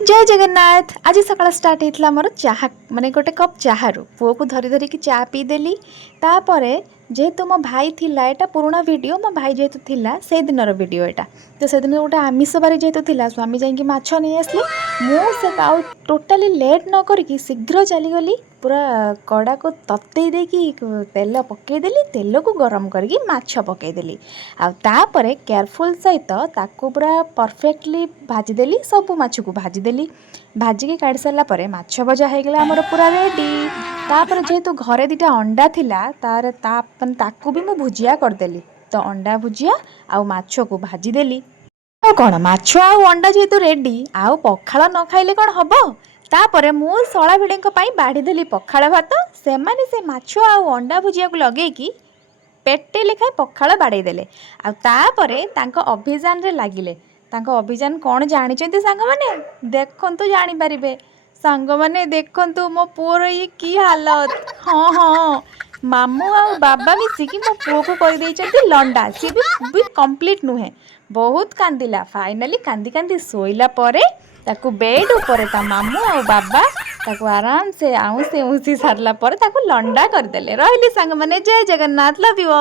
जय जगन्नाथ। आज सकाळ स्टार्ट होता मोर चाह माने गोटे कप चाहरू पुओ को धरी धरिकी चा पीदेली। तापरे जेहेतु मो भाई थिला एटा पुराना वीडियो मो भाई जेहेतु थिला से दिनर वीडियो एटा तो से दिन गोटे आमिष बारी जेहेतु थिला स्वामी जाइंकी माछ नहीं आसली मु से टोटाली लेट न करिकी शीघ्र चलीगली पूरा कड़ा को तत्ते देकी तेल पकईदेली तेल को गरम करके माछ पकईदेली आउे केयरफुल सहित ताकू पूरा परफेक्टली भाजीदेली सबू माछ को भाजीदेली भाजिकी काढ़ी सारा पर माछ भजा होगला आमर पूरा रेडी। तापर जेहेतु घरे दुटा अंडा थिला ताकू भी मु भुजिया करदेली तो अंडा भुजिया आउ माछ को भाजीदेली कौन माछ आउ अंडा जेहेतु रेडी आउ पखाଳ न खाइले कौन हम तापर मु शला भिड़े बाढ़ीदेली पखाळ भात से माने से माछ आउ अंडा भुजिया को लगेगी पेटे लेखाएं पखाळ बाड़ेदेले आउे अभियान रे लगिले अभियान कौन जानी सांग मैंने देखु जानीपारे सांग मैंने देखु मो पुओर ये की हालत। हाँ हाँ मामू आ बाबा मिसिकी मो पुओ को कर लंडा सी भी कंप्लीट नुहे बहुत कांदिला फाइनाली कांदी कांदी शोइला परे ताकू बेड ऊपर ता मामू आ बाबा ताकू आराम से आउंसी सारला परे ताकू लंडा करदेले। रहिली सांग मैंने जय जगन्नाथ लव यू।